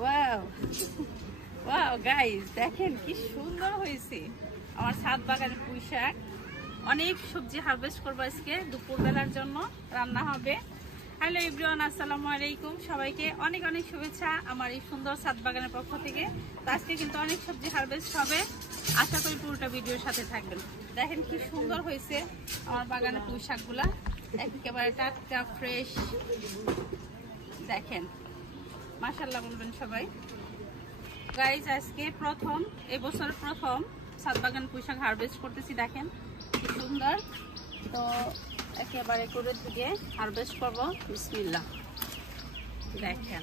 Wow wow guys, দেখেন কি সুন্দর হয়েছে আমার ছাদ বাগানের পুঁই শাক। অনেক সবজি হারভেস্ট করবো আজকে দুপুরবেলার জন্য, রান্না হবে। হ্যালো এভরিওয়ান, আসসালামু আলাইকুম। সবাইকে অনেক অনেক শুভেচ্ছা আমার এই সুন্দর ছাদ বাগানের পক্ষ থেকে। তো আজকে কিন্তু অনেক সবজি হারভেস্ট হবে, আশা করি পুরোটা ভিডিওর সাথে থাকবেন। দেখেন কি সুন্দর হয়েছে আমার বাগানের পুঁই শাকগুলা, একেবারে টাটকা ফ্রেশ। দেখেন মাশাআল্লাহ বলবেন সবাই। গাইজ আজকে প্রথম, এবছর প্রথম ছাদ বাগান পুঁই শাক হারভেস্ট করতেছি। দেখেন কি সুন্দর। তো একেবারে করে থেকে হারভেস্ট করবো, বিসমিল্লাহ। দেখেন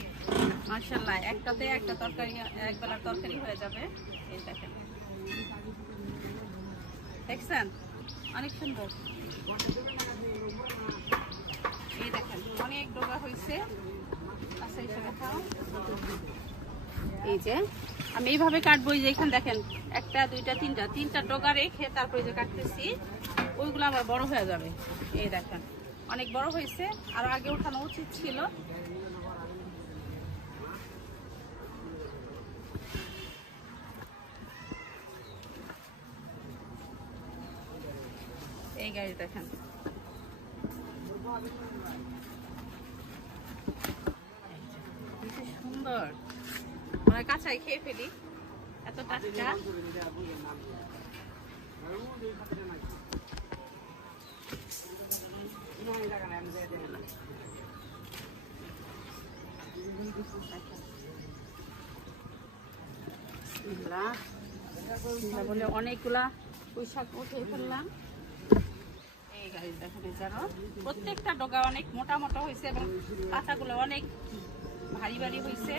মাশাআল্লাহ, একটাতে একটা তরকারি, একবেলার তরকারি হয়ে যাবে। এই দেখেন, দেখছেন অনেক সুন্দর। এই দেখেন অনেক ডগা হয়েছে। আচ্ছা এই দেখাও, এই যে আমি এইভাবে কাটবো। এই যে এখানে দেখেন একটা দুইটা তিনটা ডগা রেখে তারপরে যে কাটতেছি, ওইগুলো আবার বড় হয়ে যাবে। এই দেখেন অনেক বড় হয়েছে, আর আগে ওঠানো উচিত ছিল। এই গাছ দেখেন সুন্দর, মানে কাঁচাই খেয়ে ফেলি, এত টাটকা। বলে অনেকগুলা পুঁই শাক উঠিয়ে ফেললাম। এই গাছ দেখেন, যেন প্রত্যেকটা ডগা অনেক মোটা মোটা হয়েছে এবং পাতাগুলো অনেক ভারী ভারী হয়েছে।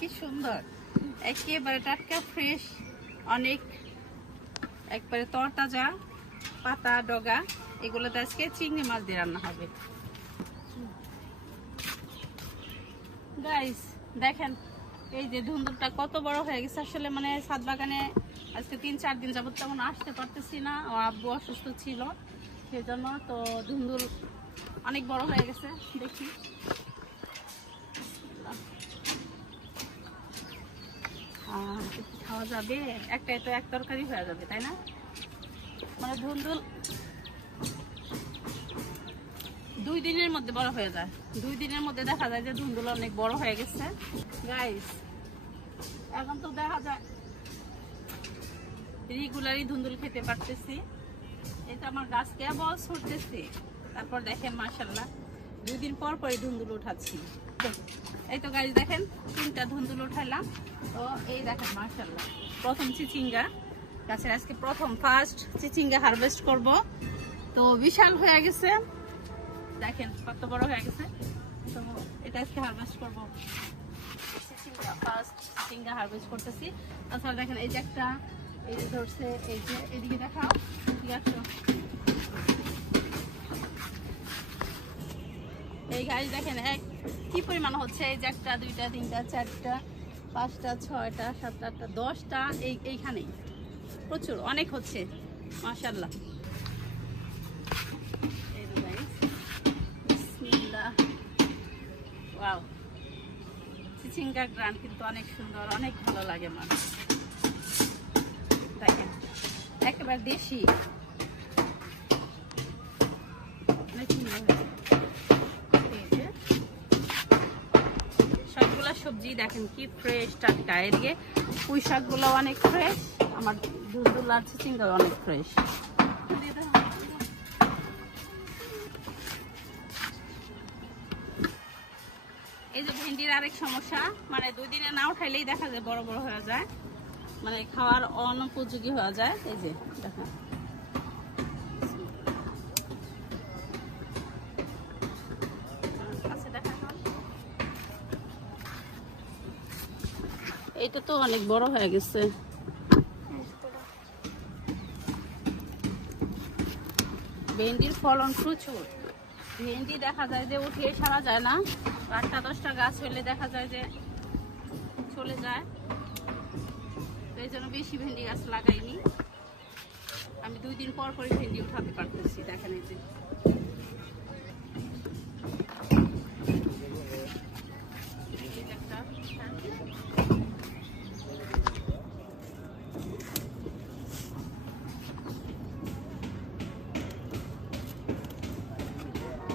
কি সুন্দর, একেবারে টাটকা ফ্রেশ, অনেক একবারে তরতাজা পাতা ডগা। এগুলোতে আজকে চিংড়ি মাছ দিয়ে রান্না হবে। গাইস দেখেন এই যে ধুন্দুলটা কত বড় হয়ে গেছে। আসলে মানে ছাদ বাগানে আজকে 3-4 দিন যাবত তেমন আসতে পারতেছি না, ও আব্বু অসুস্থ ছিল সেজন্য। তো ধুন্দুল অনেক বড় হয়ে গেছে, দেখি খাওয়া যাবে। একটাই তো এক তরকারি হয়ে যাবে, তাই না? মানে ধুন্দুল 2 দিনের মধ্যে বড় হয়ে যায়। 2 দিনের মধ্যে দেখা যায় যে ধুন্দুল অনেক বড় হয়ে গেছে। গাইস এখন তো দেখা যায় রেগুলারই ধুন্দুল খেতে পারতেছি। এটা আমার গাছ কেবল ছুটতেছি। তারপর দেখেন মাশাআল্লাহ 2 দিন পর পরই ধুন্দুল উঠাচ্ছি। এই তো গাইস দেখেন 3টা ধুন্দুল উঠাইলাম। তো এই দেখেন মাশাআল্লাহ প্রথম চিচিঙ্গা গাছের আজকে প্রথম ফার্স্ট চিচিঙ্গা হারভেস্ট করব। তো বিশাল হয়ে গেছে, দেখেন কত বড় হয়ে গেছে। তো এটা আজকে হারভেস্ট করব, চিচিঙ্গা ফার্স্ট চিচিঙ্গা হারভেস্ট করতেছি। তাছাড়া দেখেন এই যে একটা, এই যে ধরছে, এই যে এদিকে দেখাও, ঠিক আছে? এই গাছ দেখেন এক কি পরিমাণ হচ্ছে। এই যে 1 2 3 4 5 6 7 8 10টা এইখানেই প্রচুর, অনেক হচ্ছে মাশাআল্লাহ। এই যে গাইস বিসমিল্লাহ, ওয়াও চিচিঙ্গার গ্রান কিন্তু অনেক সুন্দর, অনেক ভালো লাগে আমার। দেখেন একেবারে দেশি, অনেক সুন্দর হয়েছে। সবগুলা সবজি দেখেন কি ফ্রেশ টাটকা। এদিকে পুঁই শাকগুলো অনেক ফ্রেশ, আমার ধুন্দুল আর চিচিঙ্গা অনেক ফ্রেশ। এই যে ভেন্ডির আরেক সমস্যা, মানে 2 দিনে না উঠাইলেই দেখা যায় বড় বড় হয়ে যায়, মানে খাওয়ার অনুপযোগী হয়ে যায়। এই যে দেখেন এটা তো অনেক বড় হয়ে গেছে। ভেন্ডির ফলন প্রচুর। ভেন্ডি দেখা যায় যে উঠিয়ে সারা যায় না, 8টা 10টা গাছ হলে দেখা যায় যে চলে যায়। তো এই জন্য বেশি ভেন্ডি গাছ লাগাইনি। আমি 2 দিন পর পর ভেন্ডি উঠাতে পারতেছি। দেখেন এই যে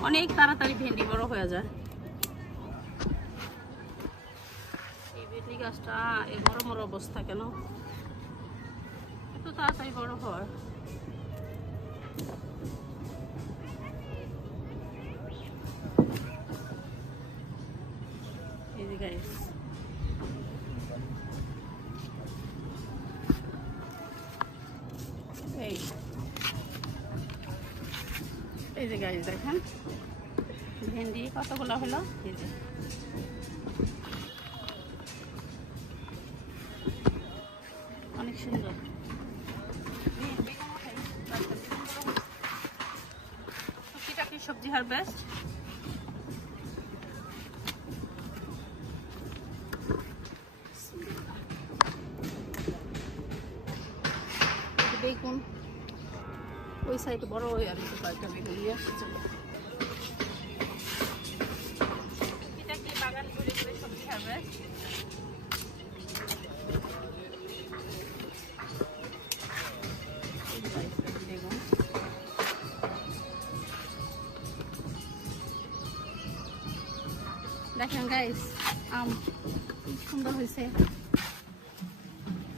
অনেক তাড়াতাড়ি ভেন্ডি বড় হয়ে যায়। এই ভেন্ডি গাছটা এই বড় বড় অবস্থা কেন এত তাড়াতাড়ি বড় হয়? এই যে গাইস এই যে গাইস দেখেন ভেন্ডি কতগুলো হলো। এই যে অনেক সুন্দর। টুকিটাকি সবজি হারভেস্ট। বেগুন ওই সাইডে বড় হয়ে আর কয়েকটা বেগুন নিয়ে আসছে। টুকিটাকি বাগান ঘুরে ঘুরে সবজি হারভেস্ট। দেখেন গাইস আম কি সুন্দর হয়েছে।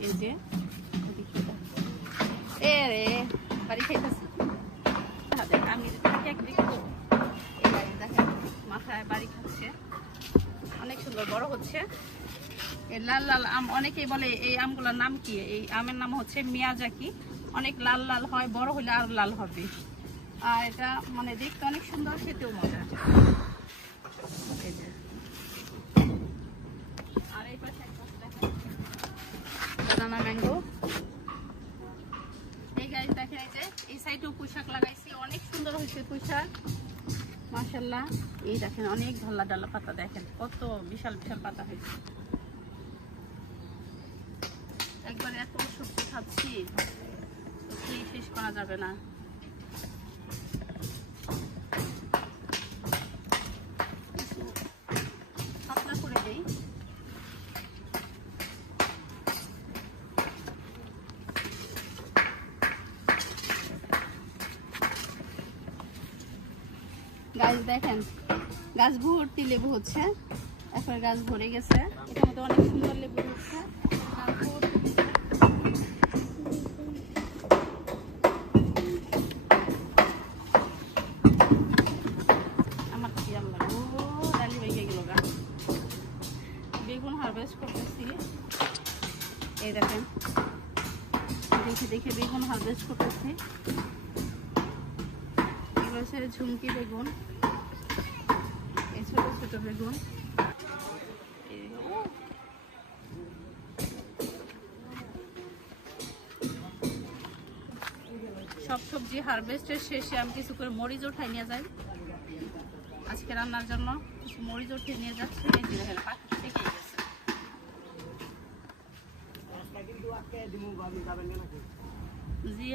এই যে এ রে বাড়ি খাইতেছে আমি দেখবো। দেখেন মাথায় বাড়ি খাচ্ছে অনেক সুন্দর বড় হচ্ছে। এই লাল লাল আম অনেকেই বলে এই আমগুলোর নাম কি? এই আমের নাম হচ্ছে মিয়াজাকি। অনেক লাল লাল হয়, বড় হলে আর লাল হবে। আর এটা মানে দেখতে অনেক সুন্দর, খেতেও মজা। এই যে আর এই পাশে বানানা ম্যাঙ্গো। এই গাছ দেখেন এই যে এই সাইডেও পুঁইশাক লাগাইছি, অনেক সুন্দর হয়েছে পুঁইশাক মাশাআল্লাহ। এই দেখেন অনেক ঢালা ঢালা পাতা, দেখেন কত বিশাল বিশাল পাতা হয়েছে। একবার এত সবজি খাচ্ছি খেয়ে শেষ করা যাবে না। পাতলা করে দেই। গাছ দেখেন গাছ ভর্তি লেবু হচ্ছে, এখন গাছ ভরে গেছে। এটার মধ্যে অনেক সুন্দর লেবু হচ্ছে। আমার কি আল্লাহ ডালি বেগে গেল গা। বেগুন হারভেস্ট করতেছি। এই দেখেন দেখে দেখে বেগুন হারভেস্ট করতেছি। এগুলো হচ্ছে ঝুমকি বেগুন, এই ছোট ছোট বেগুন। সব সবজি হারভেস্টের শেষে আমি কিছু করে মরিচ উঠাই নিয়ে যাই আজকে রান্নার জন্য। কিছু মরিচ উঠিয়ে নিয়ে যাচ্ছি। এই যে দেখেন পাখি থেকে গেছে। জি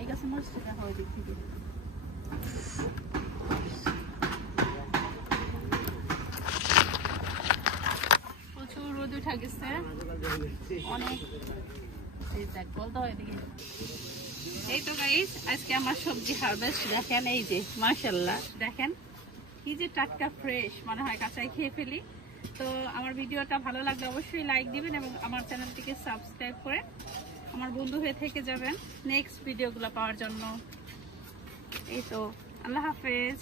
এই গাছে মরিচ থেকে হয় দেখি। প্রচুর রোদ উঠা গেছে অনেক। এই তো গাইস আজকে আমার সবজি হারভেস্ট দেখেন। এই যে মাশাআল্লাহ দেখেন কি যে টাটকা ফ্রেশ, মনে হয় কাঁচাই খেয়ে ফেলি। তো আমার ভিডিওটা ভালো লাগলে অবশ্যই লাইক দিবেন এবং আমার চ্যানেলটিকে সাবস্ক্রাইব করে আমার বন্ধু হয়ে থেকে যাবেন নেক্সট ভিডিওগুলো পাওয়ার জন্য। এই তো আল্লাহ হাফেজ।